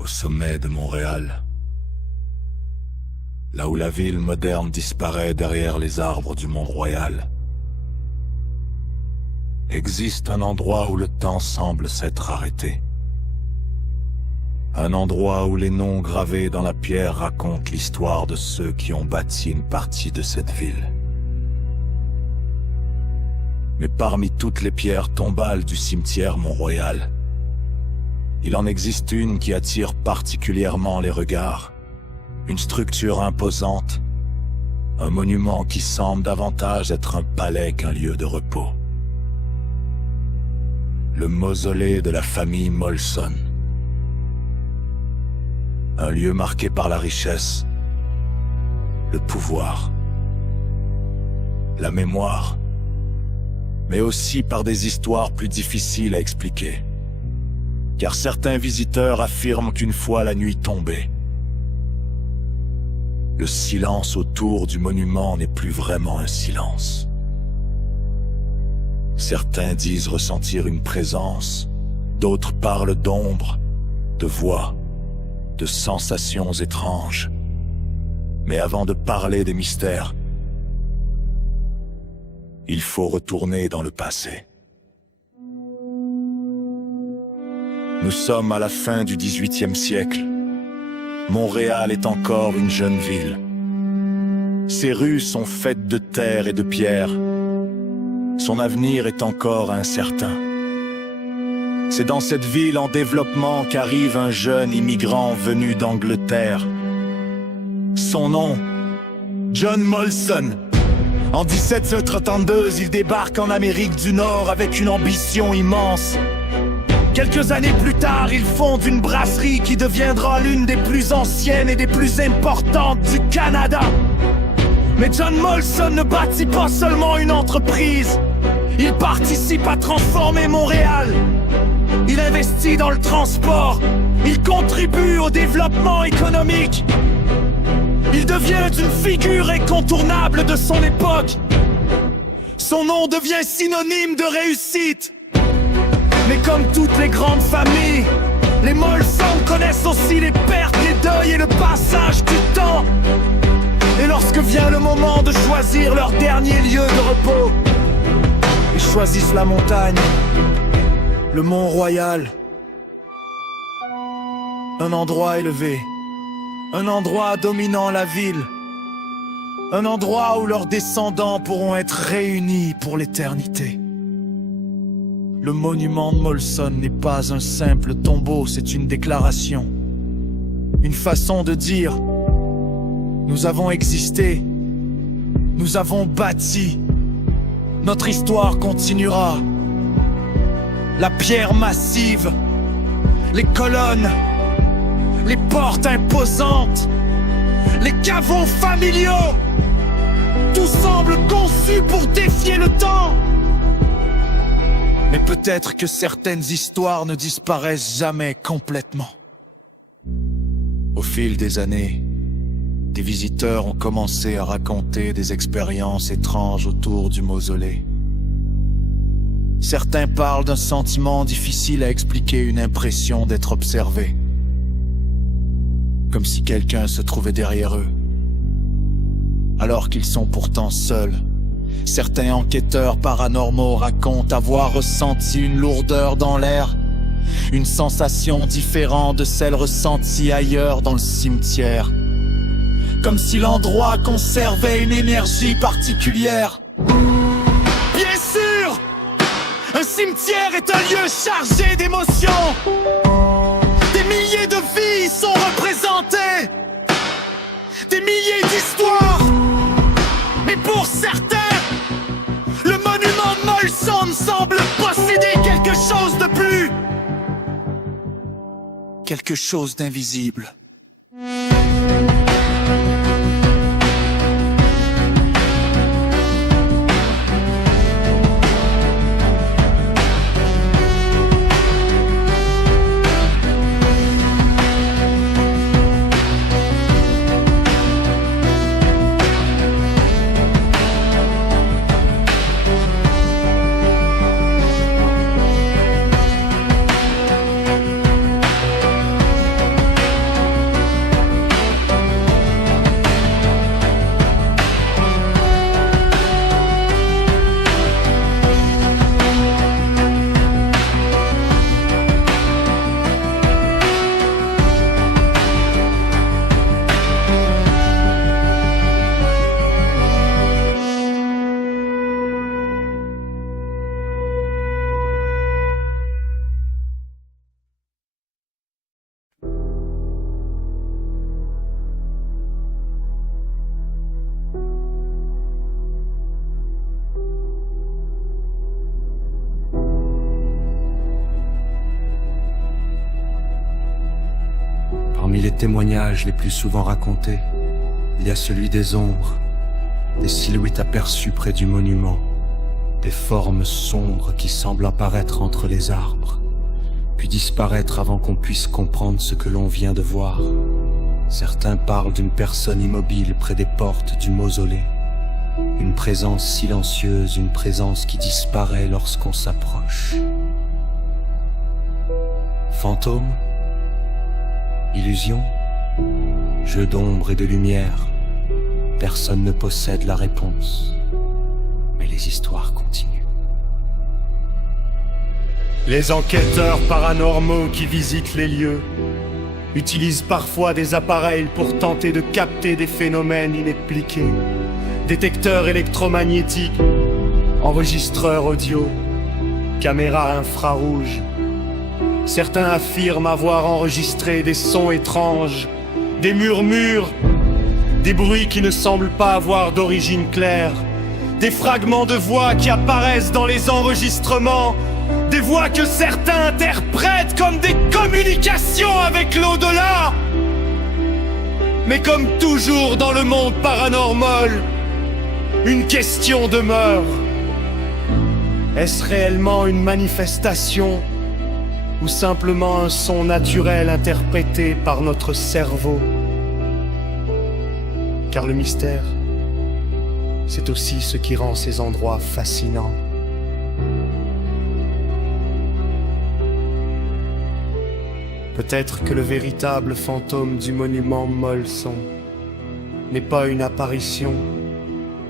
Au sommet de Montréal, là où la ville moderne disparaît derrière les arbres du Mont-Royal, existe un endroit où le temps semble s'être arrêté. Un endroit où les noms gravés dans la pierre racontent l'histoire de ceux qui ont bâti une partie de cette ville. Mais parmi toutes les pierres tombales du cimetière Mont-Royal, il en existe une qui attire particulièrement les regards. Une structure imposante, un monument qui semble davantage être un palais qu'un lieu de repos. Le mausolée de la famille Molson. Un lieu marqué par la richesse, le pouvoir, la mémoire, mais aussi par des histoires plus difficiles à expliquer. Car certains visiteurs affirment qu'une fois la nuit tombée, le silence autour du monument n'est plus vraiment un silence. Certains disent ressentir une présence, d'autres parlent d'ombres, de voix, de sensations étranges. Mais avant de parler des mystères, il faut retourner dans le passé. Nous sommes à la fin du XVIIIe siècle. Montréal est encore une jeune ville. Ses rues sont faites de terre et de pierre. Son avenir est encore incertain. C'est dans cette ville en développement qu'arrive un jeune immigrant venu d'Angleterre. Son nom, John Molson. En 1732, il débarque en Amérique du Nord avec une ambition immense. Quelques années plus tard, il fonde une brasserie qui deviendra l'une des plus anciennes et des plus importantes du Canada. Mais John Molson ne bâtit pas seulement une entreprise. Il participe à transformer Montréal. Il investit dans le transport. Il contribue au développement économique. Il devient une figure incontournable de son époque. Son nom devient synonyme de réussite. Mais comme toutes les grandes familles, les Molson connaissent aussi les pertes, les deuils et le passage du temps. Et lorsque vient le moment de choisir leur dernier lieu de repos, ils choisissent la montagne, le Mont-Royal. Un endroit élevé, un endroit dominant la ville, un endroit où leurs descendants pourront être réunis pour l'éternité. Le monument de Molson n'est pas un simple tombeau, c'est une déclaration. Une façon de dire: nous avons existé, nous avons bâti, notre histoire continuera. La pierre massive, les colonnes, les portes imposantes, les caveaux familiaux, tout semble conçu pour défier le temps. Mais peut-être que certaines histoires ne disparaissent jamais complètement. Au fil des années, des visiteurs ont commencé à raconter des expériences étranges autour du mausolée. Certains parlent d'un sentiment difficile à expliquer, une impression d'être observé. Comme si quelqu'un se trouvait derrière eux, alors qu'ils sont pourtant seuls. Certains enquêteurs paranormaux racontent avoir ressenti une lourdeur dans l'air, une sensation différente de celle ressentie ailleurs dans le cimetière. Comme si l'endroit conservait une énergie particulière. Bien sûr, un cimetière est un lieu chargé d'émotions. Des milliers de vies y sont représentées, des milliers d'histoires. Mais pour certains, le monument de Molson semble posséder quelque chose de plus, quelque chose d'invisible. Parmi les témoignages les plus souvent racontés, il y a celui des ombres, des silhouettes aperçues près du monument, des formes sombres qui semblent apparaître entre les arbres, puis disparaître avant qu'on puisse comprendre ce que l'on vient de voir. Certains parlent d'une personne immobile près des portes du mausolée, une présence silencieuse, une présence qui disparaît lorsqu'on s'approche. Fantôme? Illusion? Jeu d'ombre et de lumière? Personne ne possède la réponse, mais les histoires continuent. Les enquêteurs paranormaux qui visitent les lieux utilisent parfois des appareils pour tenter de capter des phénomènes inexpliqués. Détecteurs électromagnétiques, enregistreurs audio, caméras infrarouges. Certains affirment avoir enregistré des sons étranges, des murmures, des bruits qui ne semblent pas avoir d'origine claire, des fragments de voix qui apparaissent dans les enregistrements, des voix que certains interprètent comme des communications avec l'au-delà. Mais comme toujours dans le monde paranormal, une question demeure. Est-ce réellement une manifestation ou simplement un son naturel interprété par notre cerveau? Car le mystère, c'est aussi ce qui rend ces endroits fascinants. Peut-être que le véritable fantôme du monument Molson n'est pas une apparition.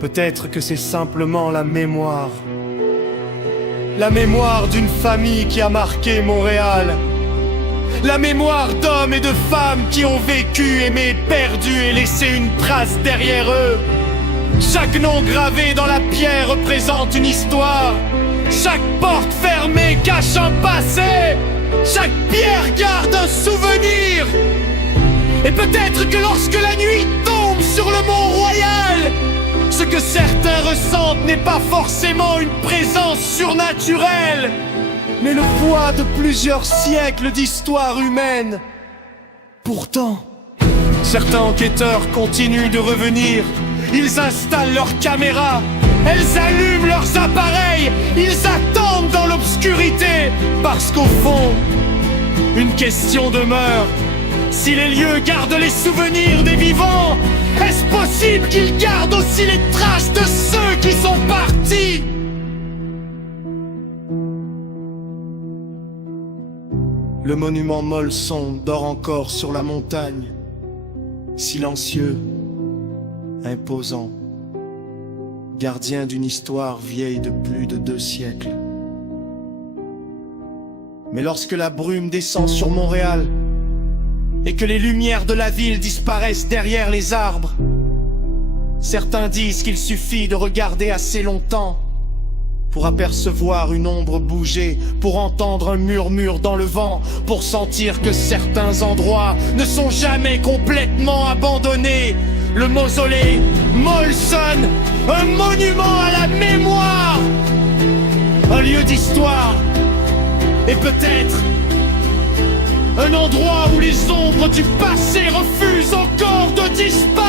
Peut-être que c'est simplement la mémoire. La mémoire d'une famille qui a marqué Montréal. La mémoire d'hommes et de femmes qui ont vécu, aimé, perdu et laissé une trace derrière eux. Chaque nom gravé dans la pierre représente une histoire. Chaque porte fermée cache un passé. Chaque pierre garde un souvenir. Et peut-être que lorsque la nuit tombe sur le Mont-Royal, ce que certains ressentent n'est pas forcément une présence surnaturelle, mais le poids de plusieurs siècles d'histoire humaine. Pourtant, certains enquêteurs continuent de revenir. Ils installent leurs caméras, elles allument leurs appareils, ils attendent dans l'obscurité, parce qu'au fond, une question demeure. Si les lieux gardent les souvenirs des vivants, est-ce possible qu'ils gardent aussi les traces de ceux qui sont partis? Le monument Molson dort encore sur la montagne, silencieux, imposant, gardien d'une histoire vieille de plus de 2 siècles. Mais lorsque la brume descend sur Montréal et que les lumières de la ville disparaissent derrière les arbres, certains disent qu'il suffit de regarder assez longtemps pour apercevoir une ombre bouger, pour entendre un murmure dans le vent, pour sentir que certains endroits ne sont jamais complètement abandonnés. Le mausolée Molson, un monument à la mémoire, un lieu d'histoire, et peut-être un endroit où les ombres du passé refusent encore de disparaître.